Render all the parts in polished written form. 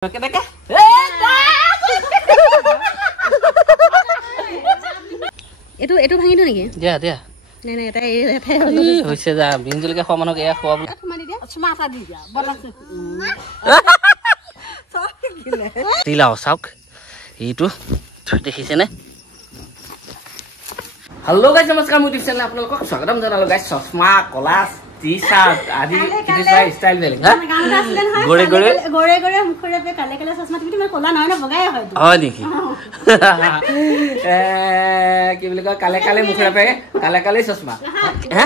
Kenapa? Itu ভাঙি দিও নেকি? দিয়া দিয়া। নাই নাই এটা হৈছে যা বিঞ্জলকে খোৱা মানুহক এয়া খোৱা বুলি। তোমানি দিয়া। চুমাটা দি দিয়া। বনাছে। সব গিলে। তিলাও চাওক। এইটো দেখিছে নে? হেল্ল' গাইস নমস্কাৰ মোৰ ইউটিউব চেনেল আপোনালোকক স্বাগতম জনালো গাইস চশমা কলাস টি-শাৰ্ট আদি ষ্টাইল বেলেগ হা গৰে মুখৰে পে কালে কালে চশমা তুমি কলা নহয় না বগাই হয় হয় নেকি কি বুলি কয় কালে কালে মুখৰে পে কালে চশমা হা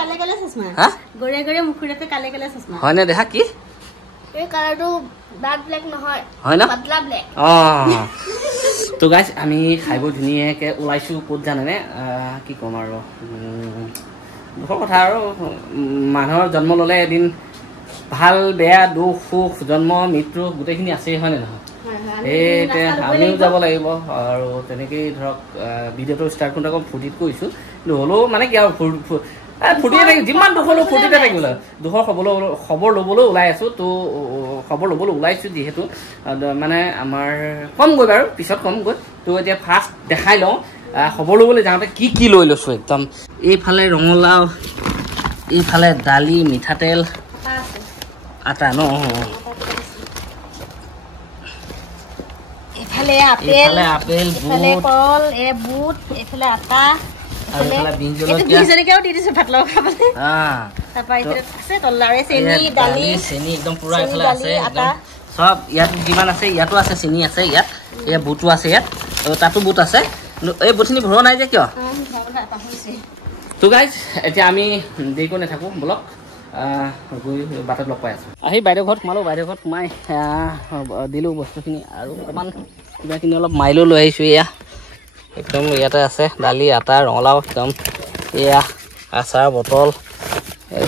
কালে কালে চশমা হা গৰে মুখৰে পে কালে কালে চশমা হয় না দেখা কি এই কালাৰটো ডাৰ্ক ব্লেক নহয় হয় না পাতলা ব্লেক তো গাইস আমি খাইব ধুনিয়াকে ওলাইছো ক'ত জানেনে কি কম আৰু দুখৰ কথা আৰু মানুহৰ জন্ম ললে এদিন ভাল বেয়া দুখ সুখ জন্ম মৃত্যু গোটেইখিনি আছে হয় নে নহয় এইতে আমিও যাব লাগিব আৰু তেনেকৈ ধৰক ভিডিঅ'টো ষ্টাৰ্ট কৰোঁতে অকণ ফূৰ্তিত কৰিছোঁ কিন্তু হ'লেও মানে কি আৰু ফূৰ্তিতে থাকিম যিমান দুখ হ'লেও ফূৰ্তিতে থাকিব দুখৰ খবৰ ল'বলৈ ওলাই আছোঁ তো খবৰ ল'বলৈ ওলাইছোঁ যিহেতু মানে আমাৰ কমগৈ বাৰু পিছত কমগৈ তো এতিয়া ফাৰ্ষ্ট দেখাই লওঁ খবৰ ল'বলৈ যাওঁতে কি কি লৈ লৈছোঁ একদম এইফালে ৰঙালাও এইফালে দালি মিঠাতেল আটা ন এফালে আপেল বুট কল বুট এফালে আটা আৰু এফালে বিঞ্জলকীয়া বিঞ্জলকীয়াও দি দিছো ভাত লগত খাবলৈ তাৰপৰা আছে তলাৰে চেনি দালি চেনি একদম পুৰা এফালে আছে একদম সব ইয়াত যিমান আছে ইয়াতো আছে চেনি আছে ইয়াত এয়া বুটো আছে ইয়াত আৰু তাতো বুট আছে এই বুটখিনি ভৰোৱা নাই যে কিয় তো গাইজ এতিয়া আমি দেৰি কৰি নাথাকোঁ বলক গৈ বাটত লগ পাই আছোঁ আহি বাইদেউ ঘৰত সোমালোঁ বাইদেউ ঘৰত সোমাই দিলোঁ বস্তুখিনি আৰু অকণমান কিবাখিনি অলপ মাইলো লৈ আহিছোঁ এয়া একদম ইয়াতে আছে দালি আটা ৰঙালাও একদম এয়া আচাৰ বটল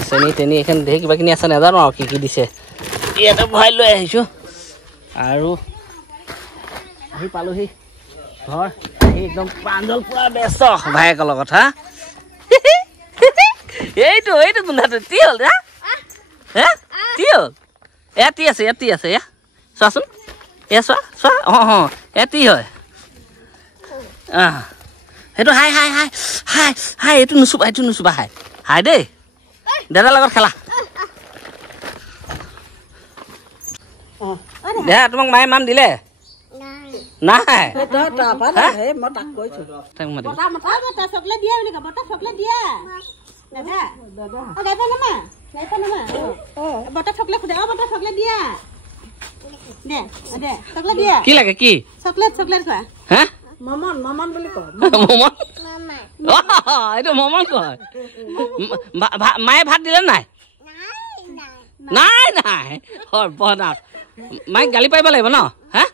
চেনি তেনি এইখন ধেৰ কিবাখিনি আছে নাজানো আৰু কি কি দিছে ইয়াতে ভৰাই লৈ আহিছোঁ আৰু আহি পালোহি ঘৰ আহি একদম প্ৰাঞ্জল পুৰা ব্যস্ত ভায়েকৰ লগত হা এইটো গোন্ধাটো তি হ'ল হা তি হ'ল এয়া তি আছে এয়া চোৱাচোন এয়া চোৱা এয়া তি হয় সেইটো হাই এইটো নুচুবা হাই দেই দাদাৰ লগত খেলা দে তোমাক মায়ে মান দিলে নাই মই তাক কৈছোঁ বটা চকলেট দিয়া বুলি কয় বটা চকলেট দিয়া দাদা গাইপা নামা বটা চকলেট খুদে বটা চকলেট দিয়া দে চকলেট দিয়া কি লাগে কি চকলেট খোৱা হা মমন বুলি কয় মমন এইটো মমন কয় মায়ে ভাত দিলে নাই সৰ্বনাশ মায়ে গালি পাৰিব লাগিব ন হা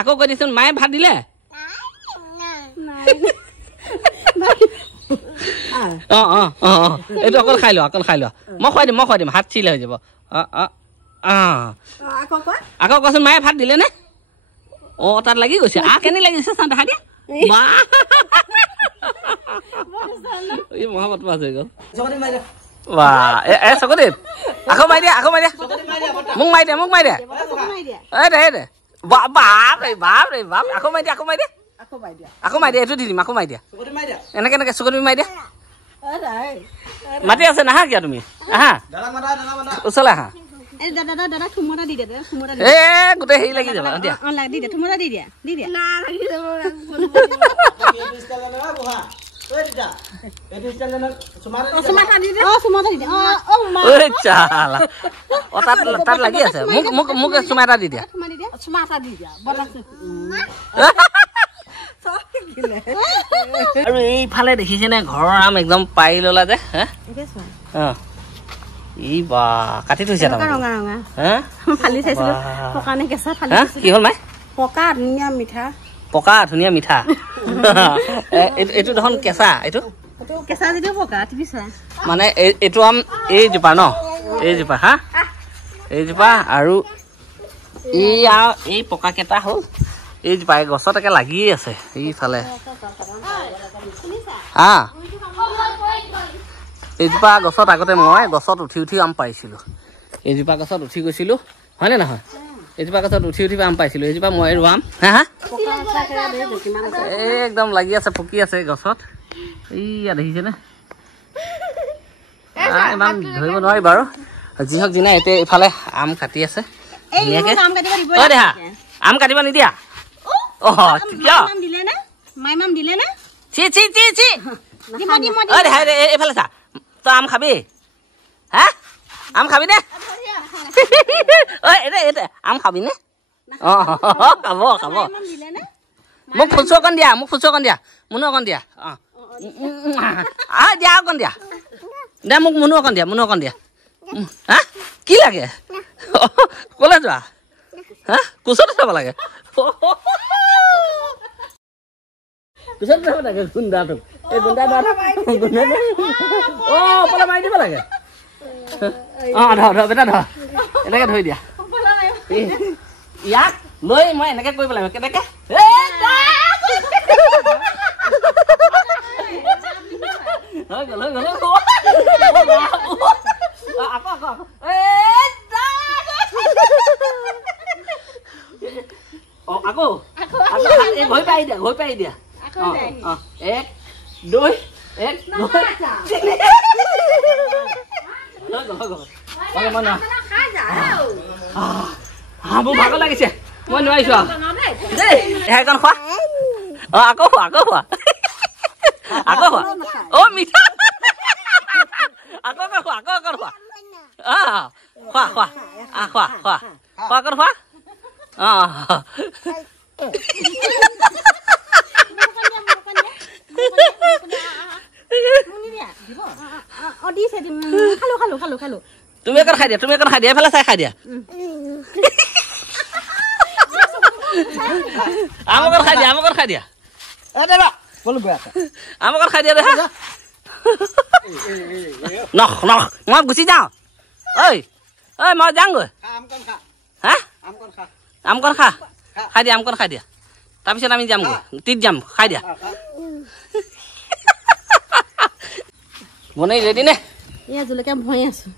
আকৌ কৈ দিছোন মায়ে ভাত দিলে এইটো অকল খাই লোৱা মই খুৱাই দিম হাত চিলে হৈ যাব আকৌ কোৱাচোন মায়ে ভাত দিলে নে তাত লাগি গৈছে কেনে লাগিছে চা দেখা দিয়া মহামত মাছ হৈ গ'ল চকদেৱ আকৌ মাৰি দিয়া মোক মাৰি দিয়া দে বাপ আকৌ মাৰি দিয়া এইটো দি দিম আকৌ মাৰি দিয়া এনেকে চকু তুমি মাৰি দিয়া মাতি আছে নাহা কিয় তুমি আহা ওচৰলৈ আহা গোটেই হেৰি লাগি যাব দিয়া তাত লাগি আছে মোক চুমা এটা দি দিয়া আৰু এইফালে দেখিছেনে ঘৰৰ আম একদম পাৰি ললা যে বা কাটি থৈছে কি হ'ল মাই পকা ধুনীয়া মিঠা এইটো দেখোন কেঁচা এইটো কেঁচা যদিও পকা মানে এইটো আম এইজোপা ন এইজোপা হা এইজোপা আৰু এই পকা কেইটা হ'ল এইজোপা এই গছত একে লাগিয়ে আছে এইফালে এইজোপা গছত আগতে মই গছত উঠি আম পাৰিছিলোঁ এইজোপা গছত উঠি গৈছিলোঁ হয়নে নহয় এজোপা গছত উঠি আম পাইছিলোঁ এজোপা মই ৰুৱাম হা হা একদম লাগি আছে পকি আছে গছত এইয়া দেখিছেনে ইমান ধৰিব নোৱাৰি বাৰু যি হওক যিনা এতিয়া ইফালে আম কাটি আছে দেহা আম কাটিব নিদিয়া এইফালে চা তই আম খাবি হা আম খাবি নে আম খাবি নে খাব খাব মোক ফুচু অকণ দিয়া মুনু অকণ দিয়া দিয়া অকণ দিয়া দে মোক মুনু অকণ দিয়া হা কি লাগে ক'লে যোৱা হা কোচতে চাব লাগে কোচতে চাব লাগে গুণ্ডাটোক এই গুণ্ডাটো অকলে মাৰি দিব লাগে ধৰ বেটা ধৰ এনেকে ধৰি দিয়া ইয়াক লৈ মই এনেকে কৰিব লাগিব কেনেকে আকৌ ঘৈ পাৰি দিয়া 1 2 1 মোৰ ভাগৰ লাগিছে মই নোৱাৰিছো সেইখন খোৱা আকৌ খোৱা মিঠা আকৌ খোৱা তুমি এখন খাই দিয়া এফালে চাই খাই দিয়া আমকত খাই দিয়া নখ মই গুচি যাওঁ ঐ মই যাওঁগৈ হা আমকণ খাই দিয়া তাৰপিছত আমি যামগৈ তিত যাম খাই দিয়া বনাই ৰেডি নে জলকীয়া ভৰাই আছো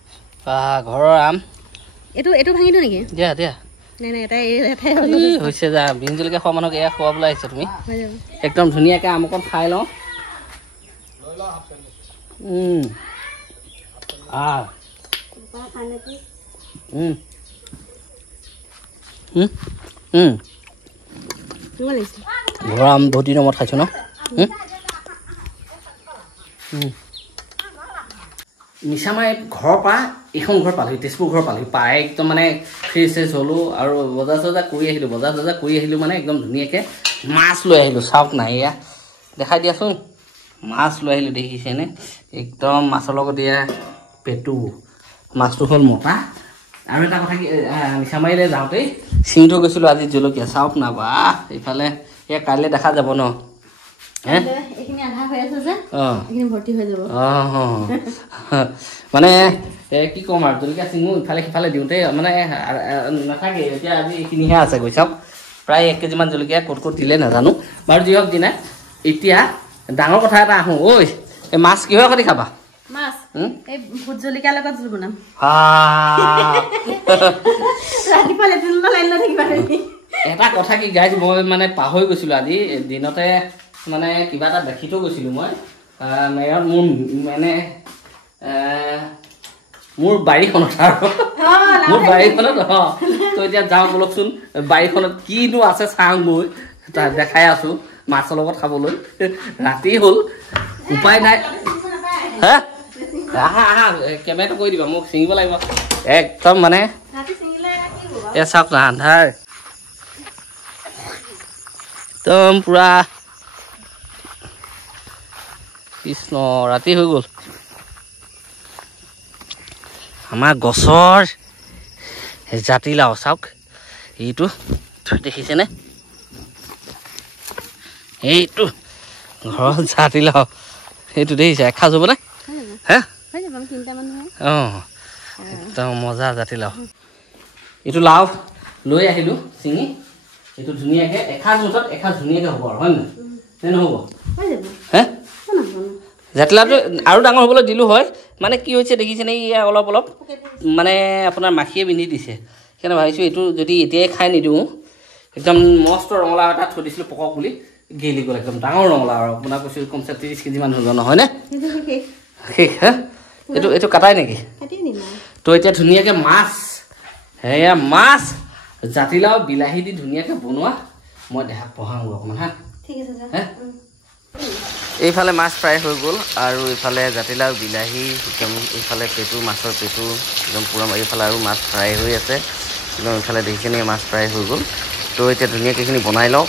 ঘৰৰ আম এইটো ভাঙি দিওঁ নেকি দিয়া হৈছে যা বিন জলকীয়া খোৱা মানুহক এয়া খোৱাবলৈ আহিছা তুমি একদম ধুনীয়াকৈ আম অকণ খাই লওঁ ঘৰৰ আম বহুত দিনৰ মূৰত খাইছোঁ ন নিচামাই ঘৰৰ পৰা এইখন ঘৰ পালোহি তেজপুৰ ঘৰ পালোহি পাই একদম মানে ফ্ৰেছ চেছ হ'লোঁ আৰু বজাৰ চজাৰ কৰি আহিলোঁ মানে একদম ধুনীয়াকৈ মাছ লৈ আহিলোঁ চাওক নাই এয়া দেখাই দিয়াচোন মাছ লৈ আহিলোঁ দেখিছেনে একদম মাছৰ লগত দিয়া পেটু মাছটো হ'ল মতা আৰু এটা কথা কি নিচামাৰিলৈ যাওঁতেই ছিঙি থৈ গৈছিলোঁ আজি জলকীয়া চাওক না বা এইফালে এয়া কাইলৈ দেখা যাব ন মানে কি ক'ম আৰু জলকীয়া চিঙো ইফালে সিফালে দিওঁতে মানে নাথাকে এতিয়া আজি এইখিনিহে আছে গৈ চাওক প্ৰায় 1 কেজিমান জলকীয়া ক'ত দিলে নাজানো বাৰু যি হওক দিনা এতিয়া ডাঙৰ কথা এটা আহোঁ ঐ এই মাছ কিহৰ সৈতে খাবা ভোট জলকীয়াৰ লগত জোল বনাম এটা কথা কি গাইজ মই মানে পাহৰি গৈছিলোঁ আজি দিনতে মানে কিবা এটা দেখি থৈ গৈছিলোঁ মই মোৰ বাৰীখনত আৰু মোৰ বাৰীখনত তো এতিয়া যাওঁ বলকচোন বাৰীখনত কিনো আছে চাওঁ গৈ দেখাই আছোঁ মাছৰ লগত খাবলৈ ৰাতি হ'ল উপায় নাই হা আহা কেমেৰাটো কৈ দিবা মোক ছিঙিব লাগিব একদম মানে এ চাওক না আন্ধাৰ একদম পুৰা কৃষ্ণ ৰাতি হৈ গ'ল আমাৰ গছৰ জাতিলাও চাওক এইটো দেখিছেনে এইটো ঘৰৰ জাতিলাও এইটো দেখিছে এসাঁজ হ'বনে হে একদম মজা জাতিলাও এইটো লাও লৈ আহিলোঁ ছিঙি এইটো ধুনীয়াকৈ এসাঁজ মুঠত এসাঁজ ধুনীয়াকৈ হ'ব আৰু হয় নে নহ'ব হে জাতিলাওটো আৰু ডাঙৰ হ'বলৈ দিলোঁ হয় মানে কি হৈছে দেখিছেনে অলপ মানে আপোনাৰ মাখিয়ে পিন্ধি দিছে সেইকাৰণে ভাবিছোঁ এইটো যদি এতিয়াই খাই নিদিওঁ একদম মস্ত ৰঙালাও এটা থৈ দিছিলোঁ পকক বুলি গেলি গ'ল একদম ডাঙৰ ৰঙালাও আৰু আপোনাক কৈছোঁ কমচে 30 কেজিমান হৈ গ'ল নহয়নে শেষ হা এইটো কাটাই নেকি তো এতিয়া ধুনীয়াকৈ মাছ সেয়া মাছ জাতিলাও বিলাহী দি ধুনীয়াকৈ বনোৱা মই দেহাক পঢ়াওঁগৈ অকণমান হা এইফালে মাছ ফ্ৰাই হৈ গ'ল আৰু এইফালে জাতিলাও বিলাহী একদম এইফালে পেটু মাছৰ পেটু একদম পূৰা এইফালে আৰু মাছ ফ্ৰাই হৈ আছে একদম এইফালে দেখিছেনে মাছ ফ্ৰাই হৈ গ'ল তো এতিয়া ধুনীয়াকৈ এইখিনি বনাই লওঁ